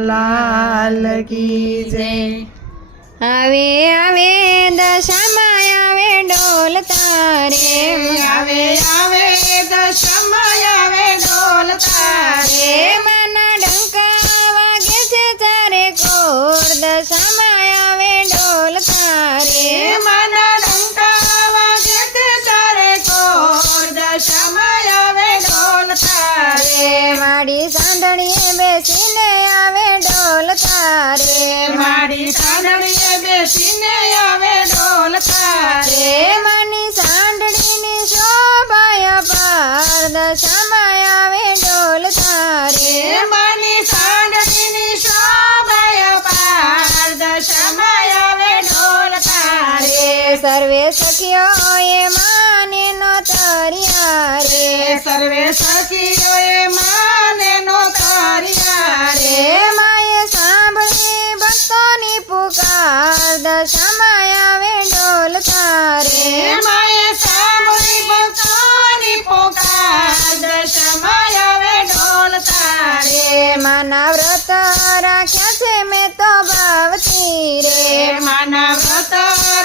લાલ કી જય આવે આવે દશામાં આવે ડોલ તારે. આવે આવે દશમય તારે મારી સાંદડીએ બેસીને આવે ઢોલ તારે માની સાંદડીની શોભાય પાર દશામાં આવે ઢોલ તારે માની સાંદડીની શોભાય પાર દશામાં આવે ઢોલ તારે સર્વે સખીઓ એ માને નો તરિયા રે. સર્વે સખીઓએ માના વ્રત રાખ્યા છે મેં તો ભાવતી રે. માના વ્રત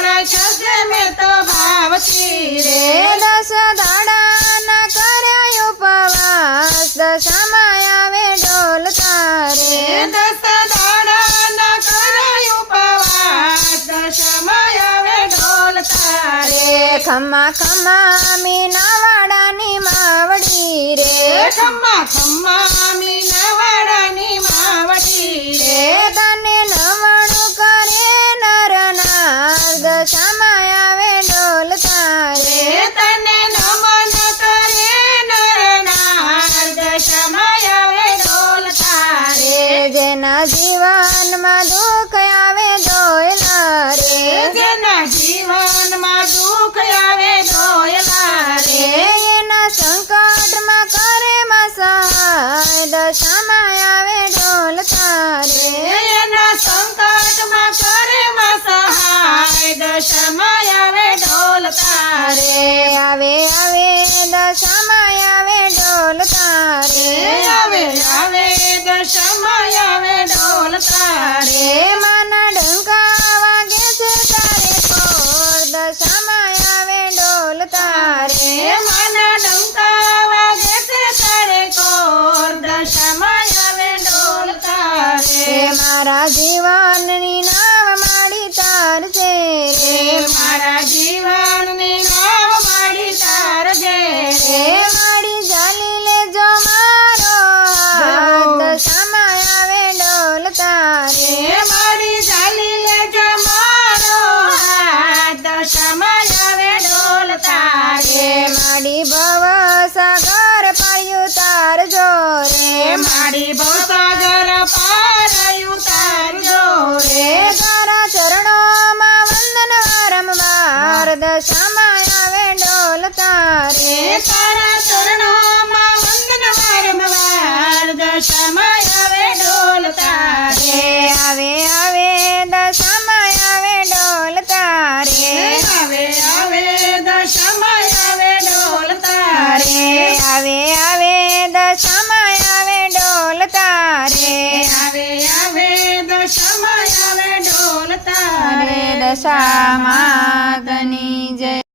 રક્ષસે મેં તો ભાવતી રે. દસ દાડાના કર્યા ઉપવાસ દશામાં આવે ડોલ તારે. રે દસ દાડા ન કરાય ઉપવાસ દશમય આવે ઢોલ તારે. રે ખમા ખમા મીના વાડાની માવડી રે. ખમા ખમ્મા જીવનમાં દુઃખ આવે દોયલા રે. જેના જીવનમાં દુઃખ આવે દોયલા રે. એના સંકટમાં કરે માં સહાય દશામાં આવે ડોલતા રે. એના સંકટમાં કરે માં સહાય દશામાં આવે ડોલતા રે. આવે આવે દશામાં મારા જીવનની નાવ માડી તાર છે રે મારા જીવનની નાવ માડી તારજે. રે માડી જાલી લેજો મારો. હાથ સમય આવે ડોલતા તારે. રે મારી ચાલી લેજો મારો. હાથ સમય આવે ઢોલ રે તારે માડી તારે તારા ચરણોમાં વંદન વારંવાર દશમય આવે ઢોલ તારે. આવે આવે દશામાં આવે ડોલ તારે. આવે આવે દશમય આવે ઢોલ તારે. આવે આવે દશામાં આવે ડોલ તારે. આવે આવે દશમય આવે ઢોલ તારે. દશામાં